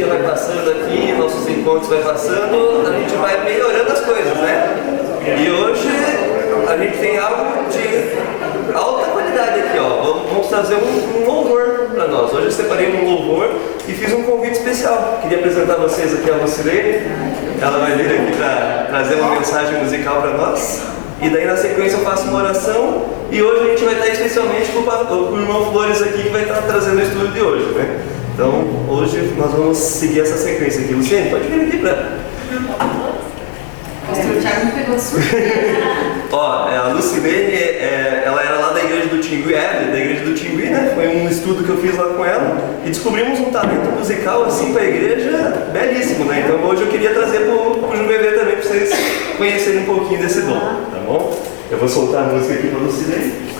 dia vai passando aqui, nossos encontros vai passando, a gente vai melhorando as coisas, né? E hoje a gente tem algo de alta qualidade aqui, ó. Vamos trazer um louvor para nós. Hoje eu separei um louvor e fiz um convite especial. Queria apresentar a vocês aqui a Lucilene. Ela vai vir aqui para trazer uma mensagem musical para nós. E daí na sequência eu faço uma oração. E hoje a gente vai estar especialmente com o irmão Flores aqui, que vai estar trazendo o estudo de hoje, né? Então hoje nós vamos seguir essa sequência aqui. Lucilene, pode vir aqui para... O pastor Thiago me pegou surpresa. Ó, a Lucilene, ela era lá da igreja do Tingui, da igreja do Tingui, né? Foi um estudo que eu fiz lá com ela e descobrimos um talento musical assim para a igreja belíssimo, né? Então hoje eu queria trazer pro Juvevê também para vocês conhecerem um pouquinho desse dom, tá bom? Eu vou soltar a música aqui para Lucilene.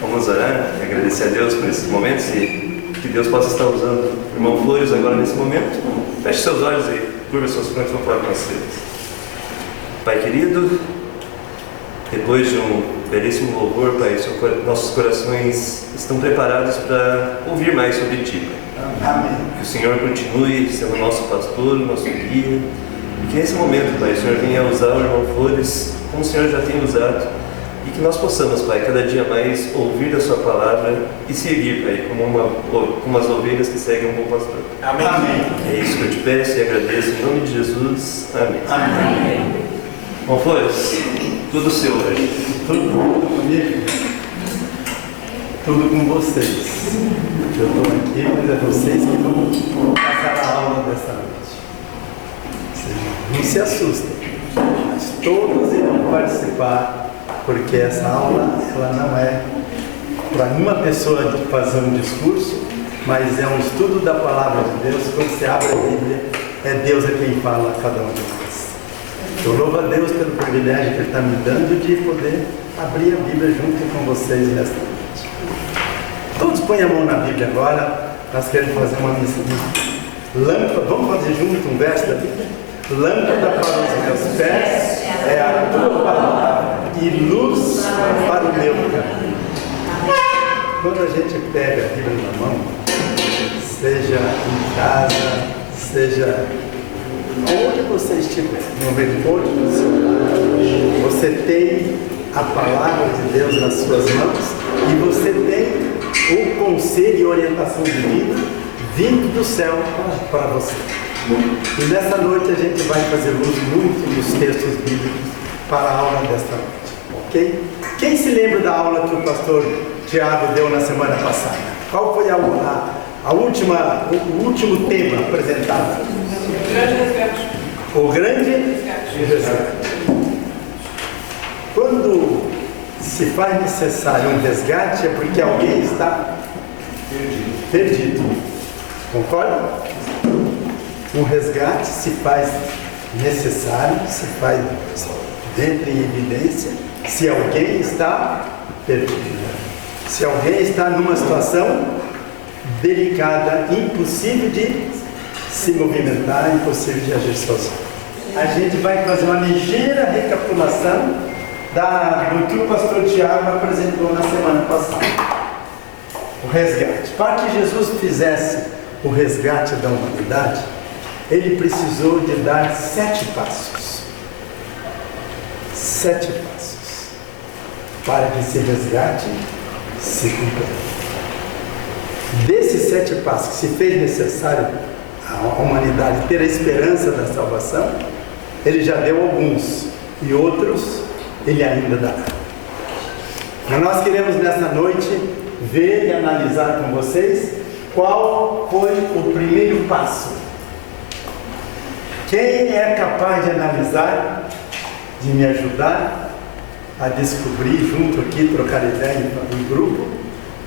Vamos orar, agradecer a Deus por esses momentos e que Deus possa estar usando o irmão louvores agora nesse momento. Feche seus olhos e curva suas frontes, vamos falar com vocês. Pai querido, depois de um belíssimo louvor, Pai, nossos corações estão preparados para ouvir mais sobre Ti, Pai. Amém. Que o Senhor continue sendo nosso pastor, nosso guia, e que nesse momento, Pai, o Senhor venha usar o irmão Flores como o Senhor já tem usado, e que nós possamos, Pai, cada dia mais ouvir da Sua palavra e seguir, Pai, como as ovelhas que seguem um bom pastor. Amém. Amém. É isso que eu te peço e agradeço em nome de Jesus. Amém. Amém. Bom, Flores, tudo seu hoje. Tudo comigo. Tudo com vocês. Eu estou aqui, mas é vocês que vão passar a aula dessa noite. Não se assustem, mas todos irão participar, porque essa aula ela não é para uma pessoa fazer um discurso, mas é um estudo da palavra de Deus. Quando você abre a Bíblia, é Deus a quem fala a cada um de nós. Eu louvo a Deus pelo privilégio que Ele está me dando de poder abrir a Bíblia junto com vocês nesta noite. Todos põem a mão na Bíblia agora. Nós queremos fazer uma missão. Lâmpada, vamos fazer junto um verso da Bíblia? Lâmpada para os meus pés é a tua palavra e luz para o meu caminho. Quando a gente pega a Bíblia na mão, seja em casa, seja onde você estiver, no repouso do seu lar, você tem a palavra de Deus nas suas mãos e você tem o conselho e orientação divina vindo do céu para você. E nessa noite a gente vai fazer luz muito dos textos bíblicos para a aula desta noite, ok? Quem se lembra da aula que o pastor Tiago deu na semana passada? Qual foi o último tema apresentado? O grande resgate. Quando se faz necessário um resgate é porque alguém está perdido. Concorda? Um resgate se faz necessário, se faz dentro em evidência, se alguém está perdido. Se alguém está numa situação delicada, impossível de se movimentar, impossível de agir sozinho. A gente vai fazer uma ligeira recapitulação do que o pastor Tiago apresentou na semana passada. O resgate. Para que Jesus fizesse o resgate da humanidade, ele precisou de dar 7 passos. 7 passos. Para que esse resgate se complete. Desses 7 passos que se fez necessário a humanidade ter a esperança da salvação, ele já deu alguns e outros ele ainda dará. Mas nós queremos nessa noite ver e analisar com vocês qual foi o primeiro passo. Quem é capaz de analisar, de me ajudar a descobrir junto aqui, trocar ideia em grupo,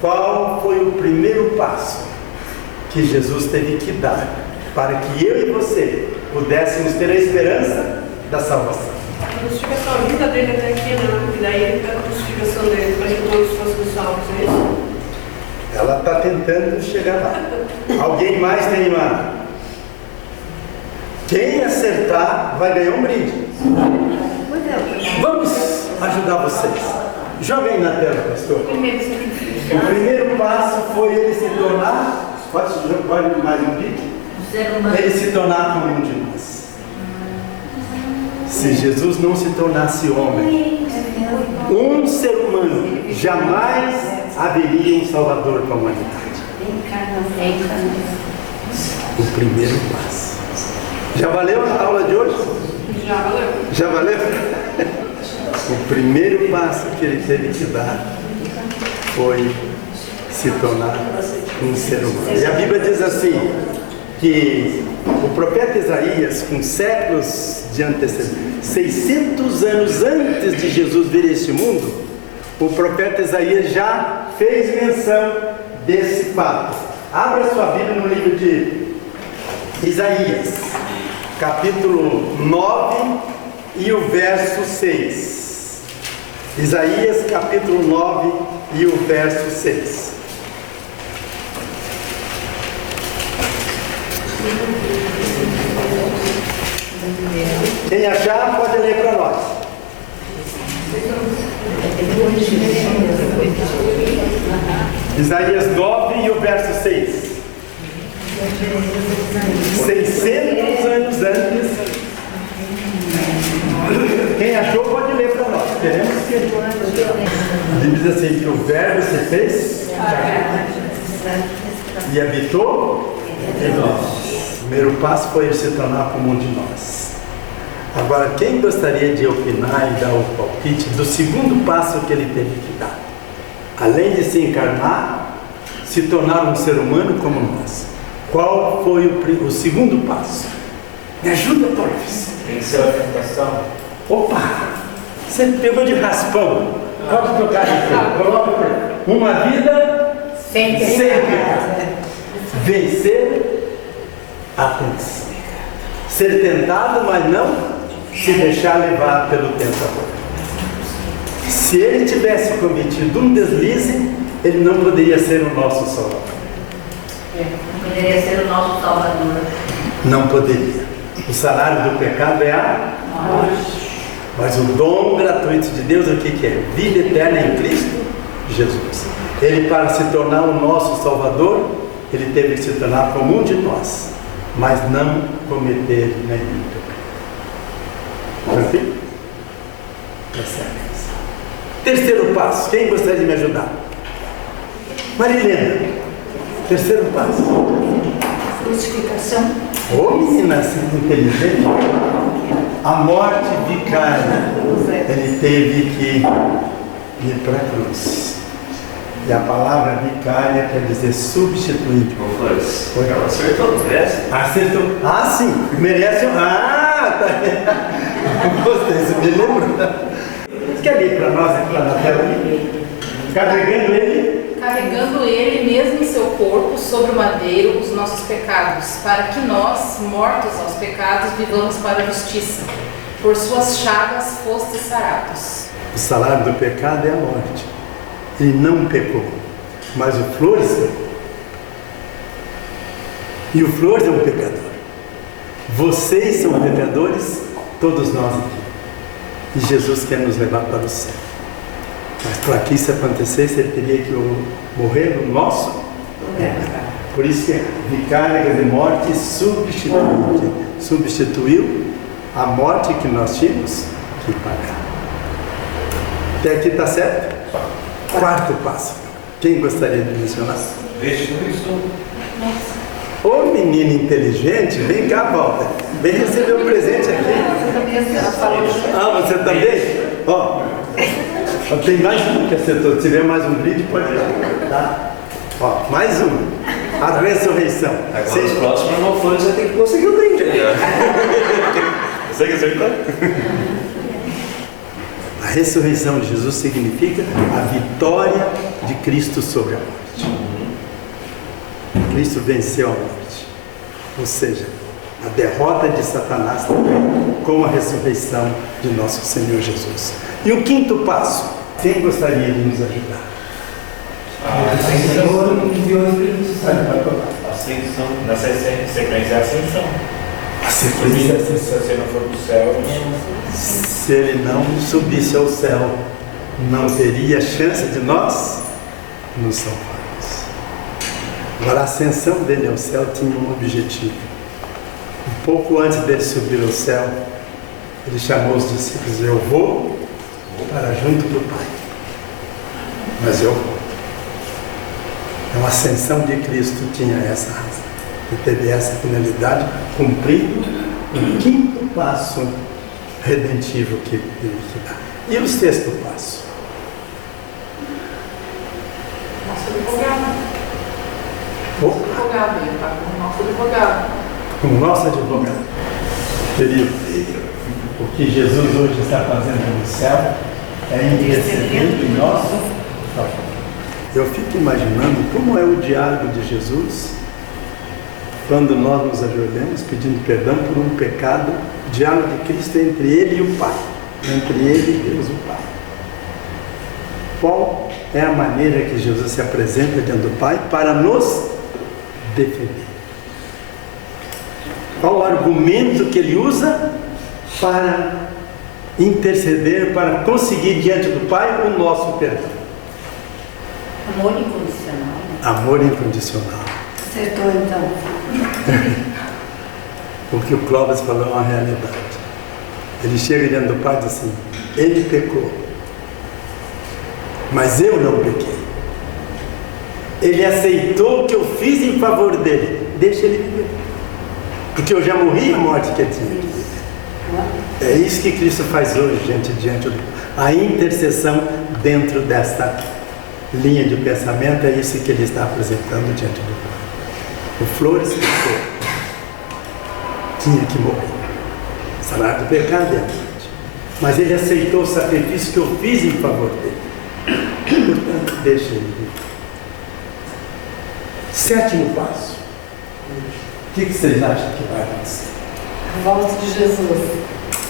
qual foi o primeiro passo que Jesus teve que dar para que eu e você pudéssemos ter a esperança da salvação? A crucificação, a vida dele até aqui, né? E daí ele pega a crucificação dele para que todos fossem salvos, é isso? Ela está tentando chegar lá. Alguém mais tem uma? Quem acertar vai ganhar um brinde. Vamos ajudar vocês. Joga aí na tela, pastor. O primeiro passo foi ele se tornar, pode mais um pique? Ele se tornar como um de nós. Se Jesus não se tornasse homem, um ser humano, jamais haveria um Salvador para a humanidade. O primeiro passo. Já valeu a aula de hoje? Já valeu. Já valeu? O primeiro passo que ele teve que dar foi se tornar um ser humano. E a Bíblia diz assim, que o profeta Isaías, com séculos de antecedência, 600 anos antes de Jesus vir a este mundo, o profeta Isaías já fez menção desse fato. Abra sua Bíblia no livro de Isaías, capítulo 9 e o verso 6. Isaías, capítulo 9 e o verso 6. Quem achar, pode ler para nós. Isaías 9 e o verso 6. 600 anos antes. Quem achou pode ler para nós. Queremos que a Bíblia diz assim, que o verbo se fez e habitou em nós. O primeiro passo foi ele se tornar como um de nós. Agora, quem gostaria de opinar e dar o palpite do segundo passo que ele teve que dar? Além de se encarnar, se tornar um ser humano como nós. Qual foi o segundo passo? Me ajuda, Torres. Venceu a tentação. Opa! Você pegou de raspão. Qual que é o teu carro? Coloca uma vida sem pecado. Vencer a tentação. Ser tentado, mas não se deixar levar pelo tentador. Se ele tivesse cometido um deslize, ele não poderia ser o nosso Salvador. Não poderia ser o nosso Salvador. Não poderia. O salário do pecado é a morte. Mas o dom gratuito de Deus, o que é? Vida eterna em Cristo Jesus. Ele, para se tornar o nosso Salvador, ele teve que se tornar como um de nós, mas não cometer nenhum pecado. Perfeito? Terceiro passo. Quem gostaria de me ajudar? Marilena. Terceiro passo. Crucificação. Ô menina assim, inteligente. A morte vicária. Ele teve que ir para a cruz. E a palavra vicária quer dizer substituinte. Foi. Ela acertou, merece? Acertou. Ah, sim. Merece. Ah, tá. Gostei, você me lembrou. Quer ler para nós aqui na tela? Carregando ele. Carregando ele mesmo em seu corpo sobre o madeiro os nossos pecados, para que nós, mortos aos pecados, vivamos para a justiça. Por suas chagas fostes sarados. O salário do pecado é a morte. Ele não pecou, mas o Flores pecou. E o Flores é um pecador. Vocês são pecadores, todos nós aqui. E Jesus quer nos levar para o céu. Mas para que isso acontecesse, ele teria que morrer no nosso lugar. Por isso que é vicária de morte substituiu a morte que nós tínhamos que pagar. Até aqui está certo? Quarto passo. Quem gostaria de mencionar? Ô menino inteligente, vem cá, volta. Vem receber um presente aqui. Ah, você também? Ó, tem mais um que acertou. Se tiver mais um brinde, pode dar. Tá? Ó, mais um. A ressurreição. Agora os próximos não foram, você tem que conseguir o brinde ali, ó. Você que acertou? A ressurreição de Jesus significa a vitória de Cristo sobre a morte. Cristo venceu a morte. Ou seja, a derrota de Satanás também, com a ressurreição de nosso Senhor Jesus. E o quinto passo, quem gostaria de nos ajudar? Ascensão. Na sequência, a ascensão. A sequência é a ascensão. Se você não for para o céu, Se ele não subisse ao céu, não teria chance de nós nos salvarmos. Agora, a ascensão dele ao céu tinha um objetivo. Um pouco antes dele subir ao céu, ele chamou os discípulos: eu vou para junto do Pai, mas eu vou. Então a ascensão de Cristo tinha essa razão, e teve essa finalidade, cumprindo o quinto passo redentivo que ele que dá. E o sexto passo? Nosso advogado. Advogado, ele está como nosso advogado. Como nosso advogado. Querido, o que Jesus hoje está fazendo no céu é intercedendo em nosso favor. Eu fico imaginando como é o diálogo de Jesus quando nós nos ajoelhamos pedindo perdão por um pecado. O diálogo de Cristo é entre ele e o Pai, entre ele e Deus o Pai. Qual é a maneira que Jesus se apresenta diante do Pai para nos defender? Qual o argumento que ele usa para interceder, para conseguir diante do Pai o nosso perdão? Amor incondicional. Amor incondicional. Acertou então. O que o Clóvis falou é uma realidade. Ele chega diante do Pai e diz assim: ele pecou, mas eu não pequei. Ele aceitou o que eu fiz em favor dele. Deixa ele viver, porque eu já morri a morte que ele tinha. É isso que Cristo faz hoje, gente, diante do... A intercessão dentro desta linha de pensamento, é isso que ele está apresentando diante do Pai. O Flores pecou, tinha que morrer. O salário do pecado é a morte. Mas ele aceitou o sacrifício que eu fiz em favor dele. Portanto, deixa ele viver. Sétimo passo. O que vocês acham que vai acontecer? A volta de Jesus.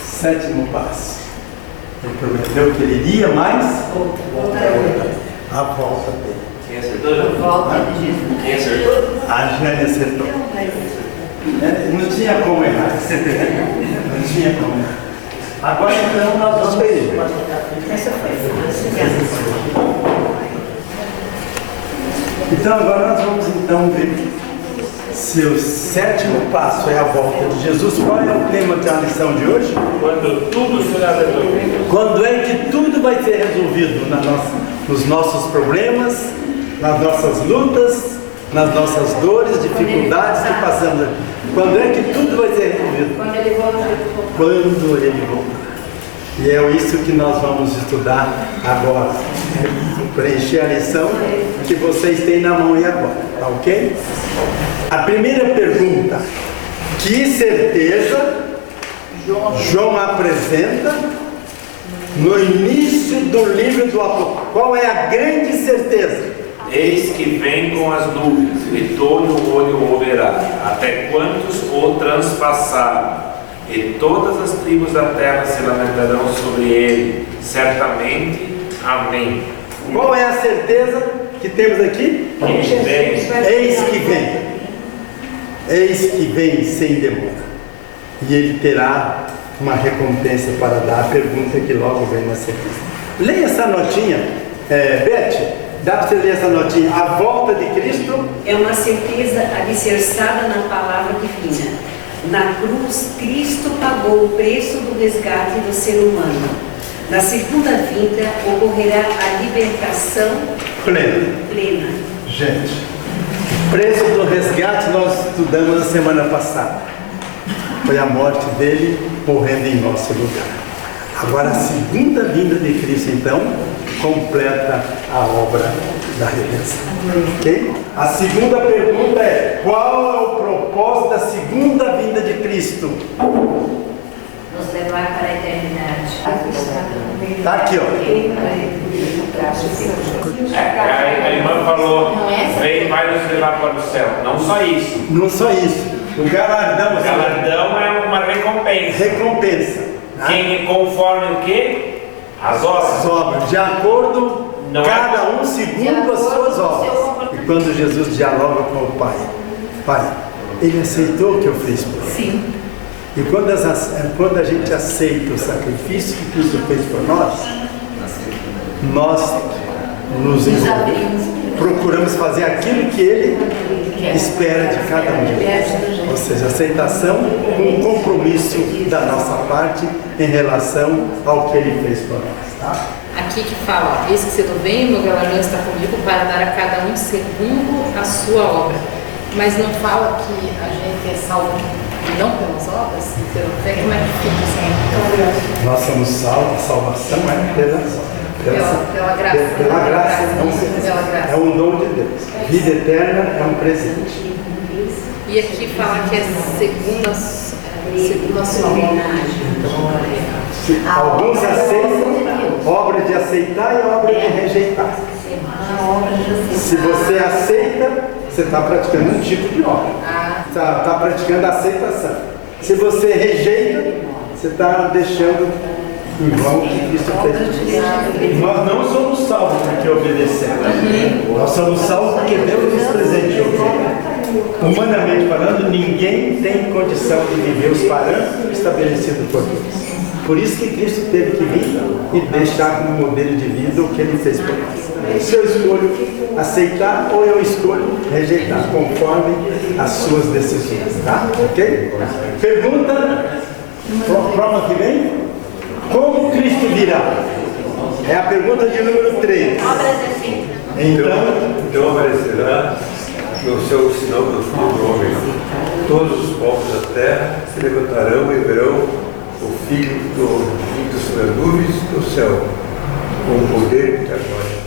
Sétimo passo. Ele prometeu que ele iria, mas Voltaria. a volta dele. Quem acertou? A volta de Jesus. Quem acertou? A Jane acertou. Não tinha como errar. Não tinha como errar. Agora então nós vamos ver. Essa foi. Então agora nós vamos então ver se o sétimo passo é a volta de Jesus. Qual é o tema da lição de hoje? Quando tudo será resolvido. Quando é que tudo vai ser resolvido nos nossos problemas, nas nossas lutas, nas nossas dores, dificuldades que passamos aqui. Quando é que tudo vai ser resolvido? Quando ele volta, Quando ele voltar. E é isso que nós vamos estudar agora. Preencher a lição que vocês têm na mão e agora, tá ok? A primeira pergunta: que certeza João apresenta no início do livro do Apocalipse? Qual é a grande certeza? Eis que vem com as nuvens, e todo olho o verá, até quantos o transpassaram, e todas as tribos da terra se lamentarão sobre ele. Certamente. Amém. Qual é a certeza que temos aqui? Eis que vem. Eis que vem. Eis que vem sem demora. E ele terá uma recompensa para dar. A pergunta que logo vem na sequência. Leia essa notinha, Beth. Dá para você ler essa notinha? A volta de Cristo é uma certeza alicerçada na palavra divina. Na cruz, Cristo pagou o preço do resgate do ser humano. Na segunda vinda, ocorrerá a libertação plena. Gente, o preço do resgate nós estudamos na semana passada. Foi a morte dele morrendo em nosso lugar. Agora a segunda vinda de Cristo, então, completa a obra da redenção. Ok? A segunda pergunta é: qual é o propósito da segunda vinda de Cristo? nos levar para a eternidade. Tá aqui, ó. A irmã falou, vai nos levar para o céu. Não só isso. Não só isso. O galardão, O galardão é uma recompensa. recompensa. Né? Quem conforme o quê? As obras. Obras, de acordo, Não é- cada um segundo as suas obras. E quando Jesus dialoga com o Pai, Pai, ele aceitou o que eu fiz por ele. Sim. E quando a gente aceita o sacrifício que Cristo fez por nós nos envolvemos, procuramos fazer aquilo que Ele espera de cada um. Ou seja, aceitação com um compromisso da nossa parte em relação ao que Ele fez por nós. Tá? Aqui que fala, ó, eis que cedo venho, meu galardão está comigo para dar a cada um segundo a sua obra. Mas não fala que a gente é salvo não pelas obras, pela fé. Como é que fica assim? Nós somos salvos, a salvação é pelas obras. Pela graça. Pela graça, Pela graça. é um dom de Deus. Vida eterna é um presente. E aqui fala que é segundo a sua Alguns aceitam, obra de aceitar e obra de rejeitar. Se você aceita, você está praticando um tipo de obra. Está praticando a aceitação. Se você rejeita, você está deixando em vão o que Cristo fez. Nós não somos salvos porque obedecemos. Nós somos salvos porque Deus nos presenteou. Humanamente falando, ninguém tem condição de viver os parâmetros estabelecidos por Deus. Por isso que Cristo teve que vir e deixar como modelo de vida o que Ele fez por nós. Se eu escolho aceitar ou eu escolho rejeitar, conforme as suas decisões, tá? Ok? Pergunta, prova que vem, como Cristo virá? É a pergunta de número 3. Então aparecerá no seu sinal do Filho do Homem. Todos os povos da terra se levantarão e verão o Filho vindo sobre as nuvens do céu, com o poder e a glória.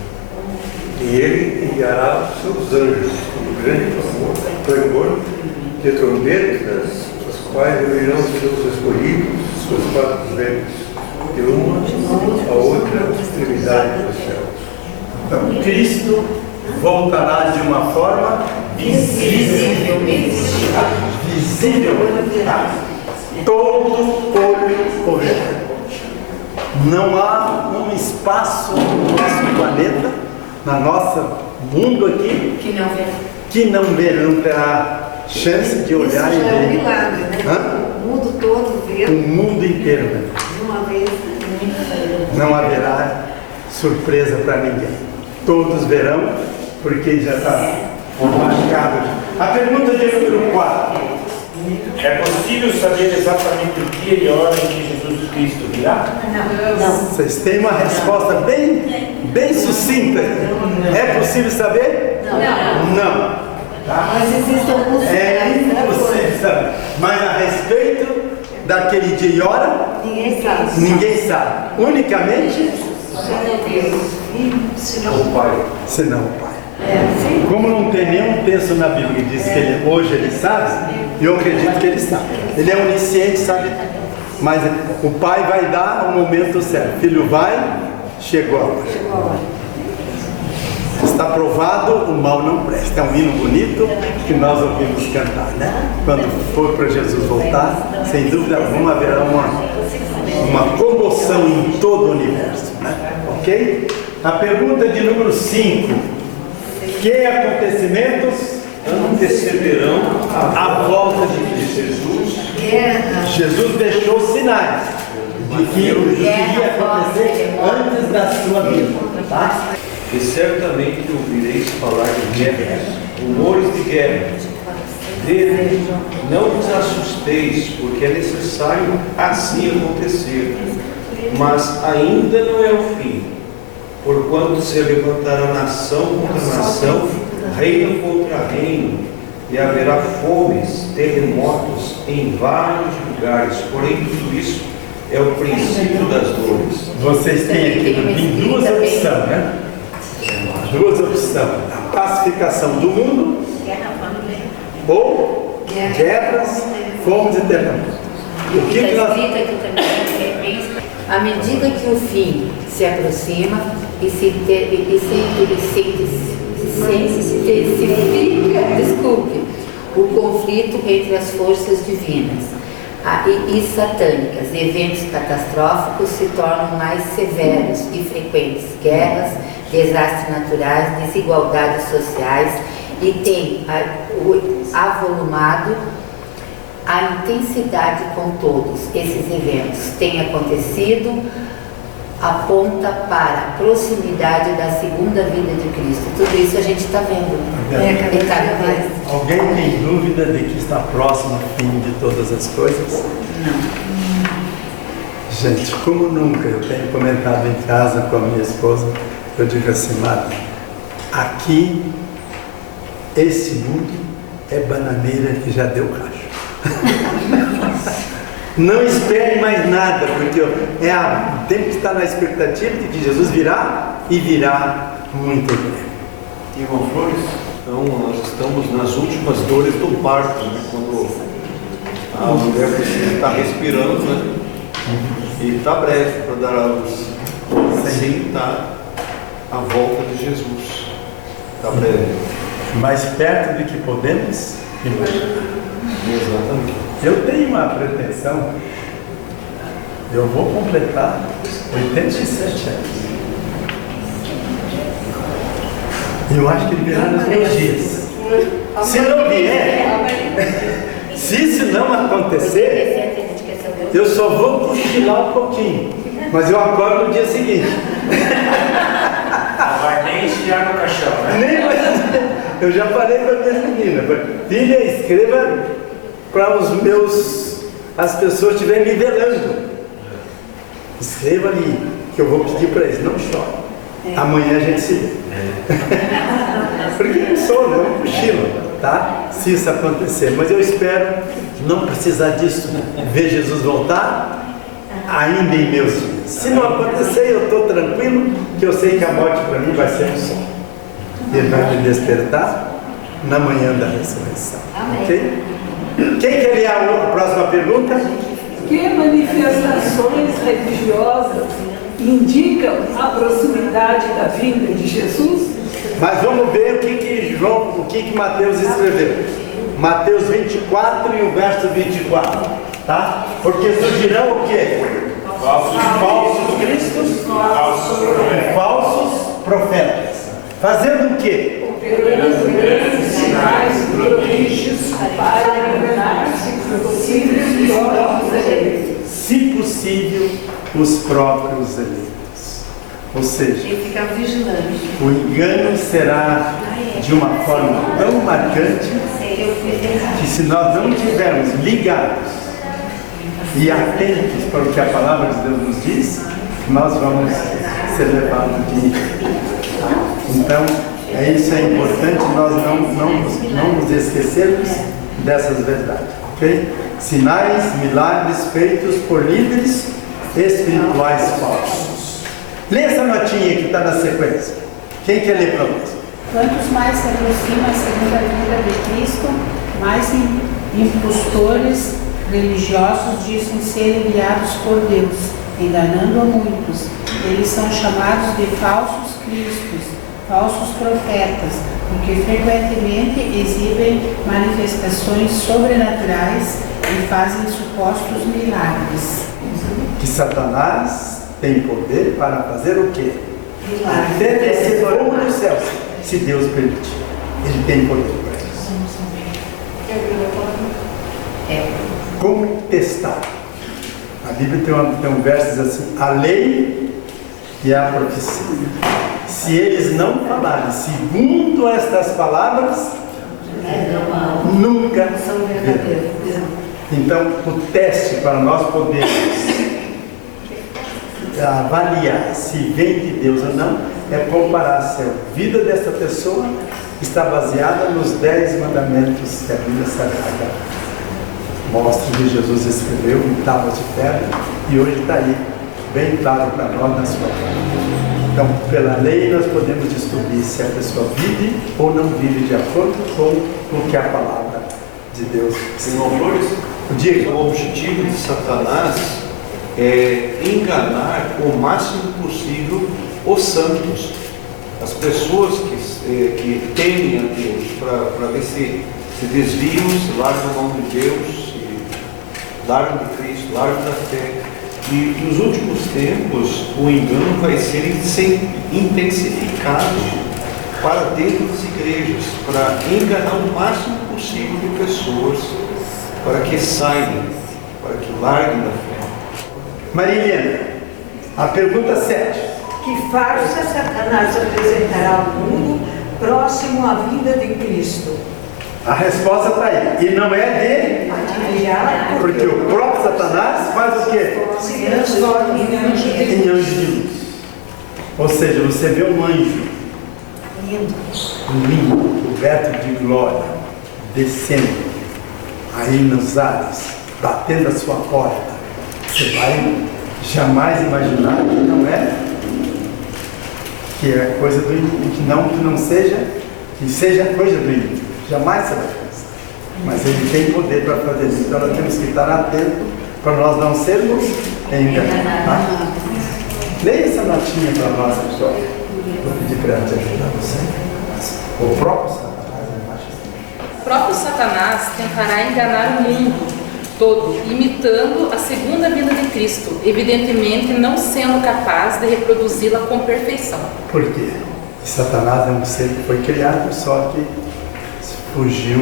E ele enviará os seus anjos com grande clamor de trombetas, os quais reunirão os seus escolhidos, seus 4 ventos, de uma a outra extremidade do céu. Então, Cristo voltará de uma forma visível. Visível. Tá? Todo olho o verá. Não há um espaço no nosso planeta, no nosso mundo aqui, que não terá chance de olhar Isso e já é um ver. milagre, né? O mundo todo vê O mundo inteiro, né? de uma vez. Não haverá surpresa para ninguém. Todos verão, porque já está marcado. A pergunta de número 4. É possível saber exatamente o dia e hora em que Jesus Cristo virá? Não. Vocês têm uma resposta bem sucinta. É possível saber? Não. Tá? Mas existem alguns É impossível saber. Mas a respeito daquele dia e hora, ninguém sabe. ninguém sabe. Unicamente, Senão O Pai. senão o Pai. Como não tem nenhum texto na Bíblia que diz que hoje ele sabe, eu acredito que ele sabe. Ele é onisciente, sabe? Mas o Pai vai dar o momento certo. O filho vai, chegou a hora. Está provado, o mal não presta. É um hino bonito que nós ouvimos cantar, né? Quando for para Jesus voltar, sem dúvida alguma haverá uma comoção em todo o universo, né? Ok? A pergunta de número 5. Que acontecimentos Antecederão à volta de Jesus? Jesus deixou sinais de que o que iria acontecer antes da sua vida, tá? E certamente ouvireis falar de guerras, rumores de guerra. Dele, não vos assusteis, porque é necessário assim acontecer. Mas ainda não é o fim, porquanto se levantará nação contra nação, reino contra reino, e haverá fomes, terremotos em vários lugares. Porém, tudo isso é o princípio das dores. Vocês têm aqui duas opções, né? Duas opções. A pacificação do mundo ou guerras, fomes e terremotos. O que nós... À medida que o fim se aproxima e se intensifica, o conflito entre as forças divinas e satânicas, eventos catastróficos se tornam mais severos e frequentes. Guerras, desastres naturais, desigualdades sociais e tem avolumado a intensidade com todos esses eventos. Tem acontecido, aponta para a proximidade da segunda vinda de Cristo. Tudo isso a gente está vendo. Alguém tem dúvida de que está próximo ao fim de todas as coisas? Não. Gente, como nunca, eu tenho comentado em casa com a minha esposa, eu digo assim, Mara, aqui, esse mundo é bananeira que já deu cacho. Não espere mais nada, porque tem que estar na expectativa de que Jesus virá e virá muito bem. Irmão Flores, então nós estamos nas últimas dores do parto, né? Quando a mulher precisa estar respirando, né? E está breve para dar a luz. Assim está a volta de Jesus. Está breve. Mais perto do que podemos imaginar. Exatamente. Eu tenho uma pretensão, eu vou completar 87 anos. Eu acho que ele virá nos meus dias. Se não vier, se isso não acontecer, eu só vou cochilar um pouquinho, mas eu acordo no dia seguinte. Não vai nem enfiar no caixão, né? Nem vai. Eu já falei para minha menina, filha, escreva para as pessoas que estiverem me velando. Escreva ali, que eu vou pedir para eles, não chore. Amanhã a gente se vê. Porque não sou, não cochilo, tá? Se isso acontecer. Mas eu espero não precisar disso, ver Jesus voltar ainda em meus dias. Se não acontecer, eu estou tranquilo, que eu sei que a morte para mim vai ser um sonho. Ele vai me despertar na manhã da ressurreição. Ok? Quem quer ler a próxima pergunta? Que manifestações religiosas indicam a proximidade da vinda de Jesus? Mas vamos ver o que Mateus escreveu. Mateus 24 e o verso 24, tá? Porque surgirão o quê? Falsos cristos, falsos profetas. Fazendo o quê? Operando grandes sinais, prodígios, para enganar, se possível, os próprios eleitos. Se possível, os próprios eleitos. Ou seja, E ficar vigilante. o engano será de uma forma tão marcante que, se nós não estivermos ligados e atentos para o que a palavra de Deus nos diz, nós vamos ser levados de... Então, isso é importante, nós não nos esquecermos dessas verdades, ok? Sinais, milagres feitos por líderes espirituais falsos. Lê essa notinha que está na sequência. Quem quer ler para nós? Quantos mais se aproxima a segunda vinda de Cristo, mais impostores religiosos dizem ser enviados por Deus, enganando a muitos. Eles são chamados de falsos cristos, falsos profetas, porque frequentemente exibem manifestações sobrenaturais e fazem supostos milagres. Que Satanás tem poder para fazer o quê? Até descer fogo dos céus, se Deus permitir. Ele tem poder para isso. Como testar? A Bíblia tem um verso que diz assim: a lei e a profecia. Se eles não falarem segundo estas palavras, nunca São verdadeiros. Então, o teste para nós podermos avaliar se vem de Deus ou não é comparar se a vida dessa pessoa está baseada nos 10 mandamentos que a Bíblia Sagrada mostra que Jesus escreveu em tábuas de pedra e hoje está aí, bem claro para nós na sua palavra. Então, pela lei nós podemos descobrir se a pessoa vive ou não vive de acordo com o que a palavra de Deus Senhor Flores, o objetivo de Satanás é enganar o máximo possível os santos, as pessoas que temem a Deus, para ver se desviam, se largam a mão de Deus, se largam de Cristo, largam da fé. E nos últimos tempos o engano vai ser intensificado para dentro das igrejas, para enganar o máximo possível de pessoas, para que saiam, para que larguem da fé. Maria Helena, a pergunta 7. Que farsa Satanás apresentará ao mundo próximo à vinda de Cristo? A resposta está aí. E não é dele, porque o próprio Satanás faz o quê? Se transforma em anjo de Em anjo de luz. Ou seja, você vê um anjo lindo, coberto de glória, descendo aí nos ares, batendo a sua porta. Você vai jamais imaginar que não é, que é coisa do inimigo, que não seja, que seja coisa do inimigo. Jamais você vai pensar. Mas ele tem poder para fazer isso. Então nós temos que estar atentos para nós não sermos enganados. Tá? Leia essa notinha para nós aqui, ó. Vou pedir para ela te ajudar você. O próprio Satanás, O próprio Satanás tentará enganar o mundo todo, imitando a segunda vinda de Cristo, evidentemente não sendo capaz de reproduzi-la com perfeição. Por quê? Satanás é um ser que foi criado, só que fugiu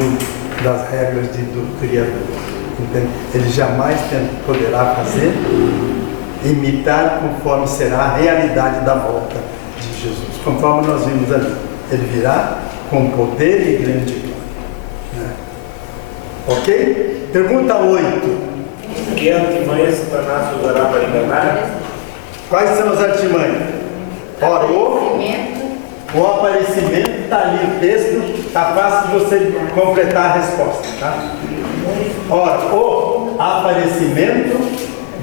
das regras do Criador. Entende? Ele jamais poderá fazer, imitar conforme será a realidade da volta de Jesus. Conforme nós vimos ali, ele virá com poder e grande glória. Ok? Pergunta 8. Que artimanha Satanás usará para enganar? Quais são as artimanhas? Ora, o aparecimento, está ali o texto, está fácil de você completar a resposta. Tá? Ora, o aparecimento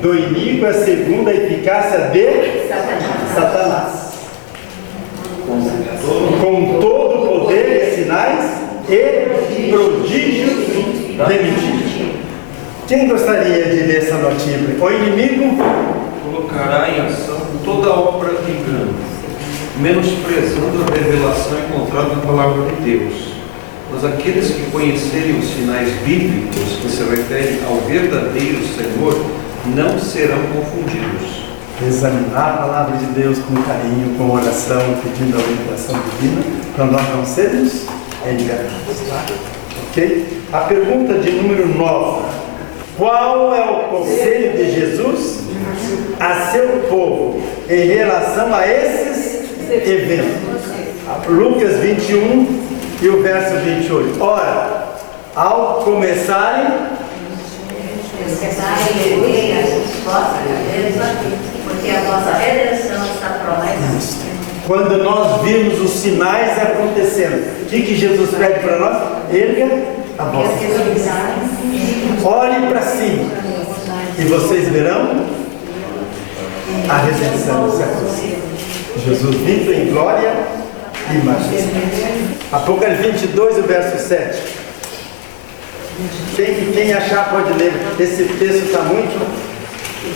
do inimigo é segundo a eficácia de Satanás. Com todo o poder e sinais e prodígios de mentira. Quem gostaria de ler essa notinha? O inimigo colocará em ação toda obra de engano, menosprezando a revelação encontrada na palavra de Deus. Mas aqueles que conhecerem os sinais bíblicos que se referem ao verdadeiro Senhor não serão confundidos. Examinar a palavra de Deus com carinho, com oração, pedindo a orientação divina, para nós não sermos enganados. Tá? Ok? A pergunta de número 9. Qual é o conselho de Jesus a seu povo em relação a esses eventos? Lucas 21 e o verso 28. Ora, ao começarem porque a nossa redenção está próxima. Quando nós vimos os sinais acontecendo, o que Jesus pede para nós? Erga a voz. Olhem para cima e vocês verão a redenção do século. Jesus vindo em glória e majestade. Apocalipse 22, o verso 7. Quem achar pode ler. Esse texto está muito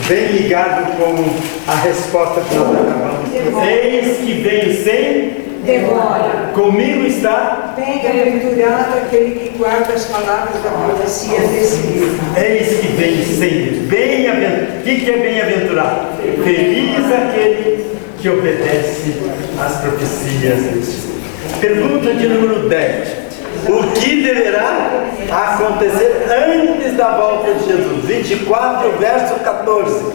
bem ligado com a resposta que nós acabamos. Eis que venho sem demora. Comigo está Bem-aventurado aquele que guarda as palavras da profecia desse livro. Eis que venho sem bem-aventurado. O que é bem-aventurado? Feliz aquele que obedece às profecias deste livro. Pergunta de número 10. O que deverá acontecer antes da volta de Jesus? 24, verso 14.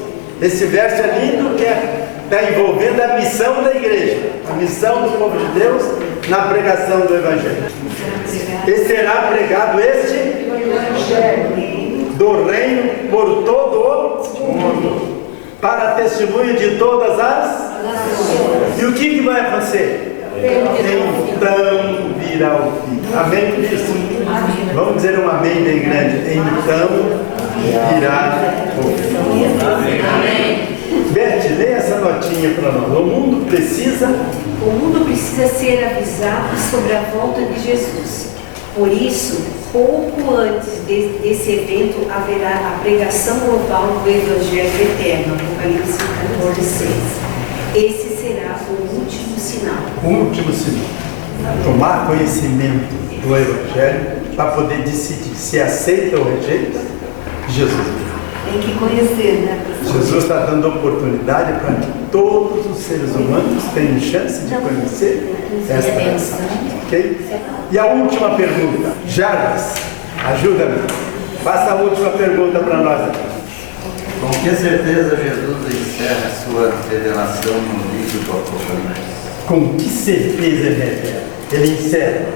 Esse verso é lindo, que está envolvendo a missão da igreja, a missão do povo de Deus na pregação do Evangelho. E será pregado este Evangelho do reino por todo o mundo, para testemunho de todas as nações. E o que vai acontecer? Então virá o fim. Amém por isso? Vamos dizer um amém bem grande. Então virá o fim. Amém. Beth, lê essa notinha para nós. O mundo precisa ser avisado sobre a volta de Jesus. Por isso, pouco antes desse evento haverá a pregação global do Evangelho Eterno, Apocalipse 14:6. Esse será o último sinal. O último sinal. Tomar conhecimento do Evangelho para poder decidir se aceita ou rejeita Jesus. Tem que conhecer, né? Jesus está dando oportunidade para que todos os seres humanos tenham chance de conhecer esta mensagem. Ok? E a última pergunta. Jarvis, ajuda-me. Faça a última pergunta para nós aqui. Com que certeza Jesus encerra a sua revelação no livro do Apocalipse? Com que certeza ele encerra?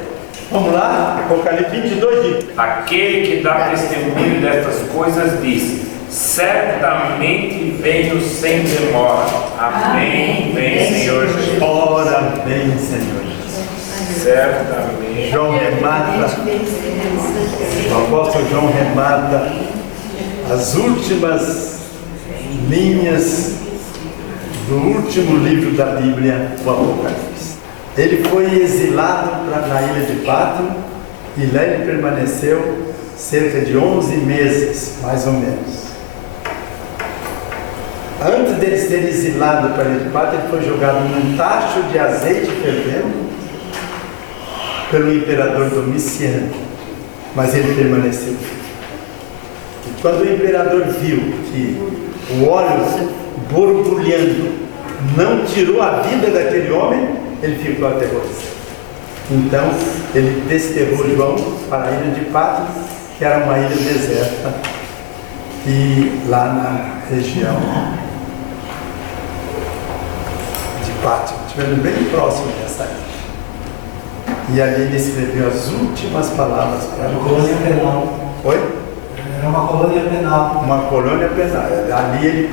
Vamos lá? Apocalipse 22 diz: Aquele que dá testemunho destas coisas diz: certamente venho sem demora. Amém. Vem, Senhor Jesus. Ora vem, Senhor Jesus. Certamente. João remata, o apóstolo João remata as últimas linhas do último livro da Bíblia, o Apocalipse. Ele foi exilado na ilha de Pátmos e lá ele permaneceu cerca de 11 meses, mais ou menos. Antes dele ser exilado para a ilha de Pátmos, ele foi jogado num tacho de azeite fervendo pelo imperador Domiciano, mas ele permaneceu. E quando o imperador viu que o óleo borbulhando não tirou a vida daquele homem, ele ficou aterrorizado. Então, ele desterrou João para a ilha de Patmos, que era uma ilha deserta, e lá na região de Patmos, estivemos bem próximo dessa ilha. E ali ele escreveu as últimas palavras para a colônia penal. Oi? Era uma colônia penal. Uma colônia penal. Ali ele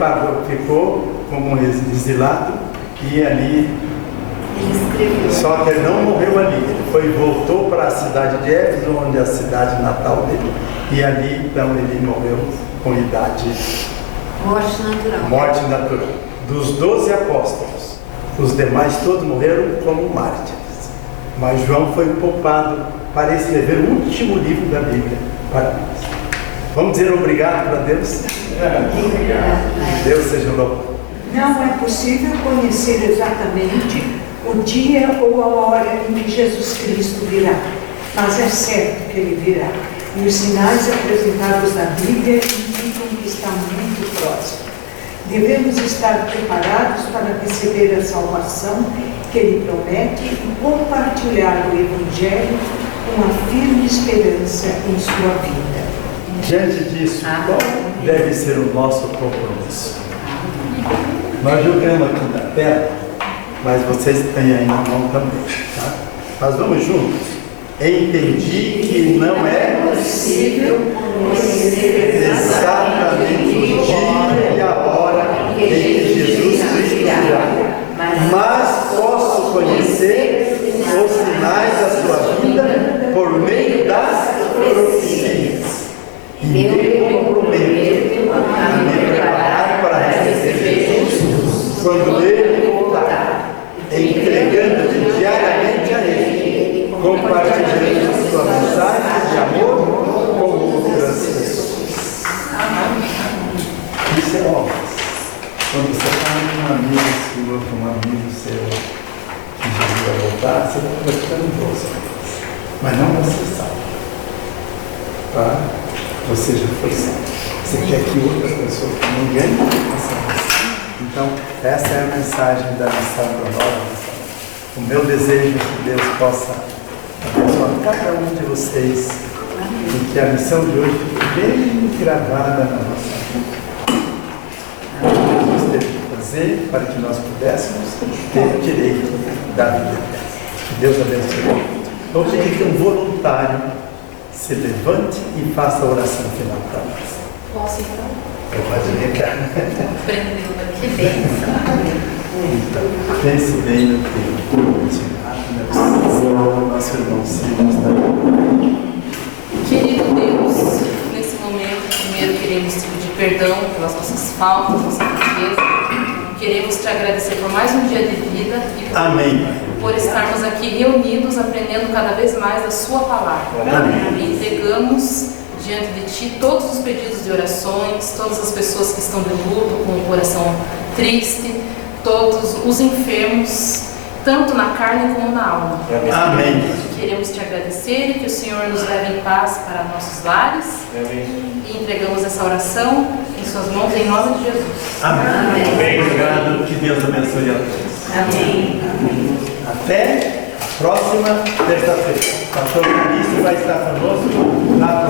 ficou como exilado e ali. Só que ele não morreu ali. Ele voltou para a cidade de Éfeso, onde é a cidade natal dele. E ali então ele morreu com idade. Morte natural. Morte natural. Dos 12 apóstolos, os demais todos morreram como mártires. Mas João foi poupado para escrever o último livro da Bíblia para nós. Vamos dizer obrigado para Deus? Deus seja louvado. Não é possível conhecer exatamente o dia ou a hora em que Jesus Cristo virá, mas é certo que ele virá. E os sinais apresentados na Bíblia indicam que está muito próximo. Devemos estar preparados para receber a salvação que ele promete e compartilhar o Evangelho com a firme esperança em sua vida. Diante disso, qual deve ser o nosso compromisso? Nós jogamos aqui na tela, mas vocês têm aí na mão também, tá? Nós vamos juntos. Entendi que não é possível conhecer exatamente o dia e a hora em que Jesus Cristo virá, mas posso conhecer os sinais da sua vida por meio das profecias. E me comprometo a me preparar para receber Jesus quando ele voltar, entregando-te diariamente a ele, compartilhando sua mensagem de amor com outras pessoas. Isso é óbvio. Quando você está com um amigo seu, com um amigo seu que Jesus vai voltar, você vai ficando boas coisas. Mas não você sabe. Tá? Você já foi salvo. Você quer que outras pessoas também ganhem a salvação. Então, essa é a mensagem da missão do nós. O meu desejo é que Deus possa abençoar cada um de vocês e que a missão de hoje fique bem gravada na nossa vida. Deus teve que fazer para que nós pudéssemos ter o direito da vida eterna. Que Deus abençoe. Vou pedir que um voluntário se levante e faça a oração final para nós. Posso então? Eu pode brincar. Que bênção. Então, pense bem no que nosso irmão Silas está. Querido Deus, nesse momento, primeiro queremos te pedir perdão pelas nossas faltas, nossa fraqueza. Queremos te agradecer por mais um dia de vida e Amém. por estarmos aqui reunidos, aprendendo cada vez mais da sua palavra. Amém. E entregamos diante de Ti todos os pedidos de orações, todas as pessoas que estão de luto, com o coração triste, todos os enfermos, tanto na carne como na alma. Amém. Queremos te agradecer e que o Senhor nos leve em paz para nossos lares. Amém. E entregamos essa oração em Suas mãos, em nome de Jesus. Amém. Amém. Obrigado. Que Deus abençoe a todos. Amém. Até a próxima terça-feira. O pastor Calixto vai estar conosco na